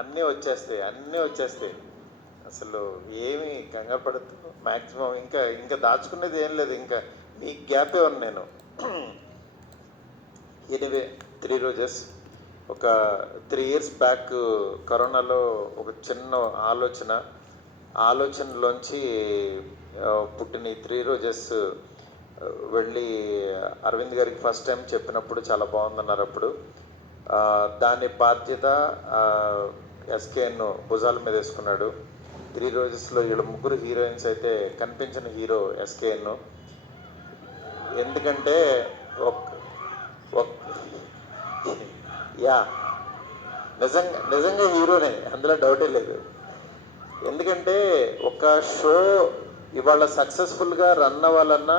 అన్నీ వచ్చేస్తాయి, అన్నీ వచ్చేస్తాయి. అసలు ఏమి కంగారు పడద్దు. మ్యాక్సిమం ఇంకా ఇంకా దాచుకునేది ఏం లేదు. ఇంకా మీకు గ్యాపే ఉంది. నేను ఎనివే 3 రోజెస్ ఒక 3 years బ్యాక్ కరోనాలో ఒక చిన్న ఆలోచనలోంచి పుట్టిన ఈ 3 రోజెస్ వెళ్ళి అరవింద్ గారికి ఫస్ట్ టైం చెప్పినప్పుడు చాలా బాగుందన్నారు. అప్పుడు దాని బాధ్యత ఎస్కేఎన్ భుజాల మీద వేసుకున్నాడు. 3 రోజెస్లో వీళ్ళు ముగ్గురు హీరోయిన్స్ అయితే కనిపించిన హీరో ఎస్కేఎన్. ఎందుకంటే యా నిజంగా హీరోనే, అందులో డౌటే లేదు. ఎందుకంటే ఒక షో ఇవాళ సక్సెస్ఫుల్గా రన్ అవ్వాలన్నా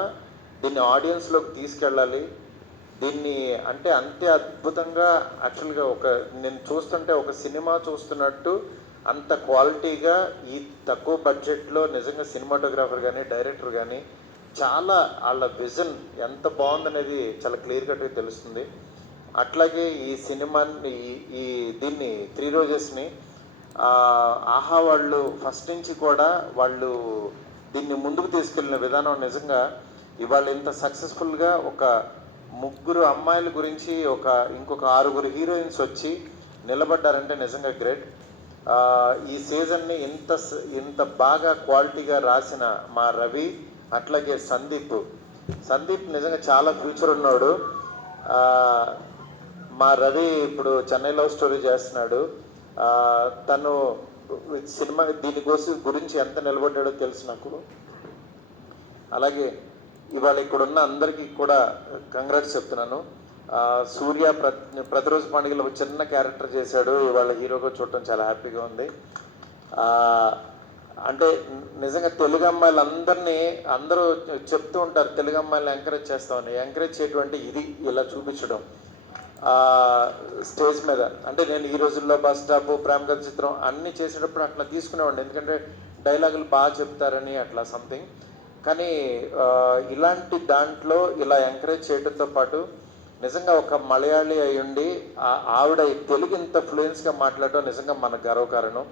దీన్ని ఆడియన్స్లోకి తీసుకెళ్ళాలి. దీన్ని అంటే అంతే అద్భుతంగా యాక్చువల్గా నేను చూస్తుంటే ఒక సినిమా చూస్తున్నట్టు అంత క్వాలిటీగా ఈ తక్కువ బడ్జెట్లో నిజంగా సినిమాటోగ్రాఫర్ కానీ డైరెక్టర్ కానీ చాలా వాళ్ళ విజన్ ఎంత బాగుందనేది చాలా క్లియర్ కట్గా తెలుస్తుంది. అట్లాగే ఈ సినిమాని దీన్ని 3 రోజెస్ని ఆహా వాళ్ళు ఫస్ట్ నుంచి కూడా వాళ్ళు దీన్ని ముందుకు తీసుకెళ్ళిన విధానం నిజంగా ఇవాళ ఇంత సక్సెస్ఫుల్గా ఒక 3 అమ్మాయిల గురించి ఇంకొక 6 హీరోయిన్స్ వచ్చి నిలబడ్డారంటే నిజంగా గ్రేట్. ఈ సీజన్ని ఇంత బాగా క్వాలిటీగా రాసిన మా రవి, అట్లాగే సందీప్ నిజంగా చాలా ఫ్యూచర్ ఉన్నాడు. మా రవి ఇప్పుడు చెన్నై లవ్ స్టోరీ చేస్తున్నాడు. తను సినిమా గురించి ఎంత నిలబడ్డాడో తెలుసు నాకు. అలాగే ఇవాళ ఇక్కడున్న అందరికీ కూడా కంగ్రాట్స్ చెప్తున్నాను. సూర్య ప్రతిరోజు పండుగలో చిన్న క్యారెక్టర్ చేశాడు, ఇవాళ హీరోగా చూడటం చాలా హ్యాపీగా ఉంది. అంటే నిజంగా తెలుగు అమ్మాయిలందరినీ అందరూ చెప్తూ ఉంటారు తెలుగు అమ్మాయిలను ఎంకరేజ్ చేస్తామని. ఎంకరేజ్ చేయటువంటి ఇది ఇలా చూపించడం స్టేజ్ మీద. అంటే నేను ఈ రోజుల్లో బస్ స్టాప్, ప్రేమకథ చిత్రం అన్నీ చేసేటప్పుడు అట్లా తీసుకునేవాడిని, ఎందుకంటే డైలాగులు బాగా చెప్తారని అట్లా సంథింగ్. కానీ ఇలాంటి దాంట్లో ఇలా ఎంకరేజ్ చేయడంతో పాటు నిజంగా ఒక మలయాళీ అయ్యుండి ఆవిడ తెలుగు ఇంత ఫ్లూయెన్స్గా మాట్లాడడం నిజంగా మన గర్వకారణం.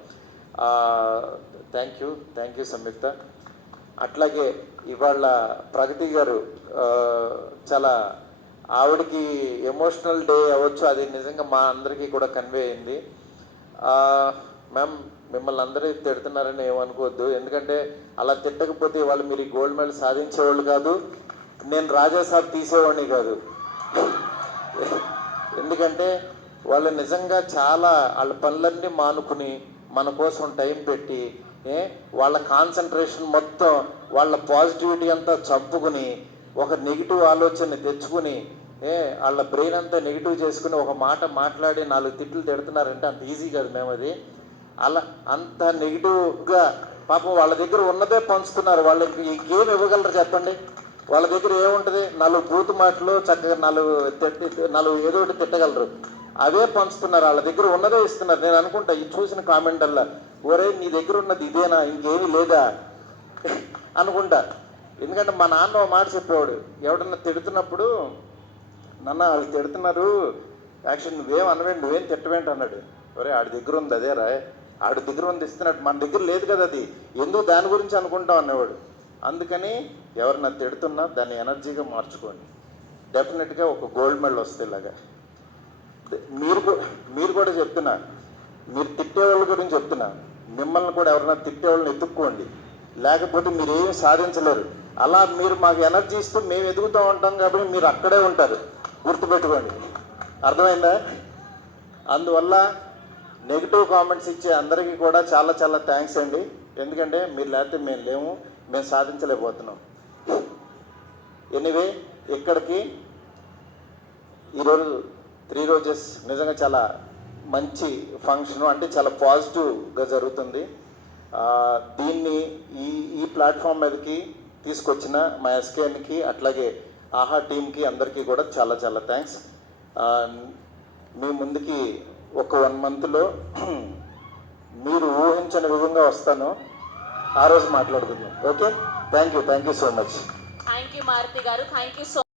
థ్యాంక్ యూ సంయుక్త. అట్లాగే ఇవాళ ప్రగతి గారు చాలా ఆవిడకి ఎమోషనల్ డే అవ్వచ్చు, అది నిజంగా మా అందరికీ కూడా కన్వే అయింది. మ్యామ్ మిమ్మల్ని అందరూ తిడుతున్నారని ఏమనుకోవద్దు, ఎందుకంటే అలా తిట్టకపోతే వాళ్ళు మీరు గోల్డ్ మెడల్ సాధించేవాళ్ళు కాదు, నేను రాజాసాబ్ తీసేవాడిని కాదు. ఎందుకంటే వాళ్ళు నిజంగా చాలా వాళ్ళ పనులన్నీ మానుకుని మన కోసం టైం పెట్టి వాళ్ళ కాన్సన్ట్రేషన్ మొత్తం వాళ్ళ పాజిటివిటీ అంతా చంపుకుని ఒక నెగిటివ్ ఆలోచనని తెచ్చుకుని వాళ్ళ బ్రెయిన్ అంతా నెగిటివ్ చేసుకుని ఒక మాట మాట్లాడి 4 తిట్లు తిడుతున్నారంటే అంత ఈజీ కాదు మేము. అది అలా అంత నెగిటివ్గా పాపం వాళ్ళ దగ్గర ఉన్నదే పంచుతున్నారు. వాళ్ళకి ఇంకేం ఇవ్వగలరు చెప్పండి? వాళ్ళ దగ్గర ఏముంటుంది? 4 బూతు మాటలు, చక్కగా 4 ఏదో ఒకటి తిట్టగలరు, అవే పంచుతున్నారు. వాళ్ళ దగ్గర ఉన్నదే ఇస్తున్నారు. నేను అనుకుంటా ఈ చూసిన కామెంట్ అలా, ఒరే నీ దగ్గర ఉన్నది ఇదేనా, ఇంకేమీ లేదా అనుకుంటా. ఎందుకంటే మా నాన్న ఒక మాట చెప్పేవాడు, ఎవడన్నా తిడుతున్నప్పుడు, నాన్న వాళ్ళు తిడుతున్నారు యాక్షన్ నువ్వేం అనవేంటి, నువ్వేం తిట్టవేంటి అన్నాడు. ఒరే ఆడి దగ్గర ఉంది అదేరా, ఆడి దగ్గర ఉంది ఇస్తున్నట్టు, మన దగ్గర లేదు కదా, అది ఎందుకు దాని గురించి అనుకుంటాం అనేవాడు. అందుకని ఎవరన్నా తిడుతున్నా దాన్ని ఎనర్జీగా మార్చుకోండి, డెఫినెట్గా ఒక గోల్డ్ మెడల్ వస్తే. ఇలాగా మీరు కూడా చెప్తున్నా, మీరు తిట్టేవాళ్ళ గురించి చెప్తున్నా, మిమ్మల్ని కూడా ఎవరైనా తిట్టేవాళ్ళని ఎత్తుక్కోండి, లేకపోతే మీరు ఏమి సాధించలేరు. అలా మీరు మాకు ఎనర్జీ ఇస్తూ మేము ఎదుగుతూ ఉంటాం కాబట్టి మీరు అక్కడే ఉంటారు, గుర్తుపెట్టుకోండి. అర్థమైందా? అందువల్ల నెగిటివ్ కామెంట్స్ ఇచ్చే అందరికీ కూడా చాలా చాలా థ్యాంక్స్ అండి. ఎందుకంటే మీరు లేకపోతే మేము లేము, మేము సాధించలేకపోతున్నాం. ఎనీవే ఇక్కడికి ఈరోజు 3 రోజెస్ నిజంగా చాలా మంచి ఫంక్షను, అంటే చాలా పాజిటివ్గా జరుగుతుంది. దీన్ని ఈ ప్లాట్ఫామ్ మీదకి తీసుకొచ్చిన మా ఎస్కేఎన్కి, అట్లాగే ఆహా టీంకి అందరికీ కూడా చాలా చాలా థ్యాంక్స్. మీ ముందుకి ఒక 1 monthలో మీరు ఊహించని విధంగా వస్తాను, ఆ రోజు మాట్లాడుకుందాం. Okay, thank you so much. Thank you Maruthi గారు, థ్యాంక్ యూ సో